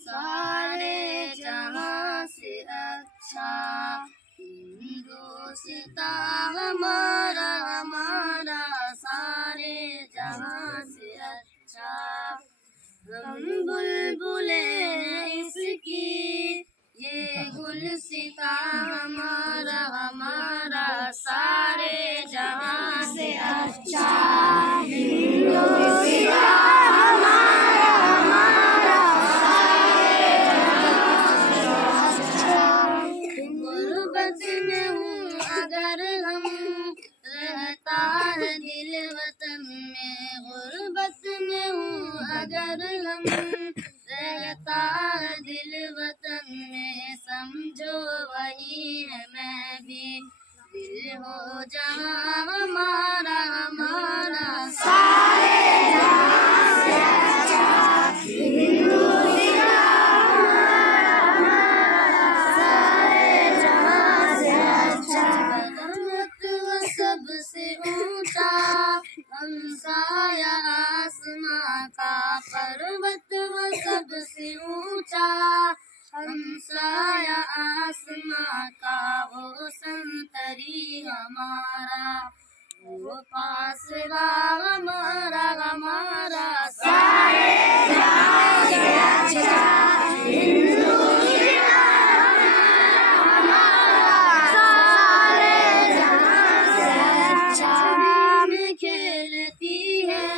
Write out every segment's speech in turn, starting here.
सारे जहां से अच्छा हिंदुस्तां हमारा हमारा, सारे जहां से अच्छा। हम बुलबुले इसकी ये गुलसिता हमारा हमारा, सारे जहां से अच्छा। हिंदुस्तां हमारा हमारा, सारे जहां से अच्छा। गुर्बत में हूँ अगर हम, रहता है दिल वतन में। गुर्बत में हूँ अगर हम, रहता है दिल वतन में। समझो वही है मैं भी, दिल हो जहाँ हमारा हमारा, सारे जहाँ से अच्छा। हिंदुस्तां हमारा हमारा, सारे जहाँ से अच्छा। पर्वत सबसे ऊंचा हमसाया आसमां का, पर्वत वो सबसे ऊंचा हमसाया आसमां का। वो संतरी हमारा, वो फासला हमारा हमारा, सारे जहां से अच्छा। हिंदुस्तां हमारा, सारे जहां से अच्छा। में खेलती है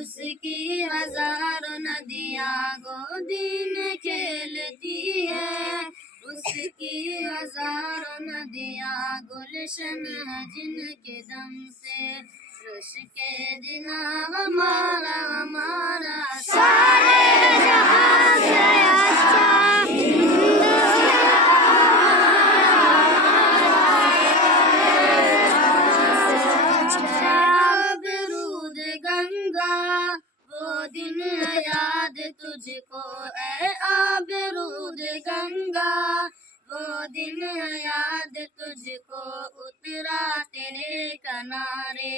उसकी हजारों नदियाँ, गोदी में खेलती है उसकी हजारों नदियाँ। गुलशन है जिनके दम से रश के जिना हमारा हमारा, सारे जहां से अच्छा। आबरूद गंगा वो दिन याद तुझको, ऐ आबरूद गंगा वो दिन याद तुझको। उतरा तेरे किनारे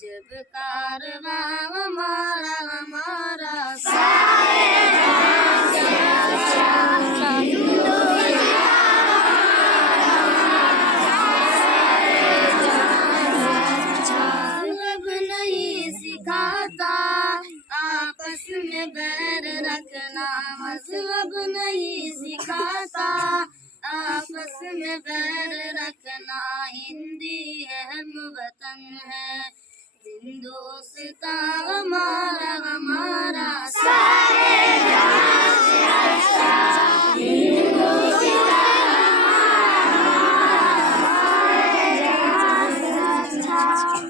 जब कारवां हमारा हमारा, सारे जहां से अच्छा। मजहब नहीं सिखाता आपस में बैर रखना, मजहब नहीं सिखाता आपस में बैर रखना। हिंदी अहम वतन है हिंदुस्तां हमारा हमारा, सारे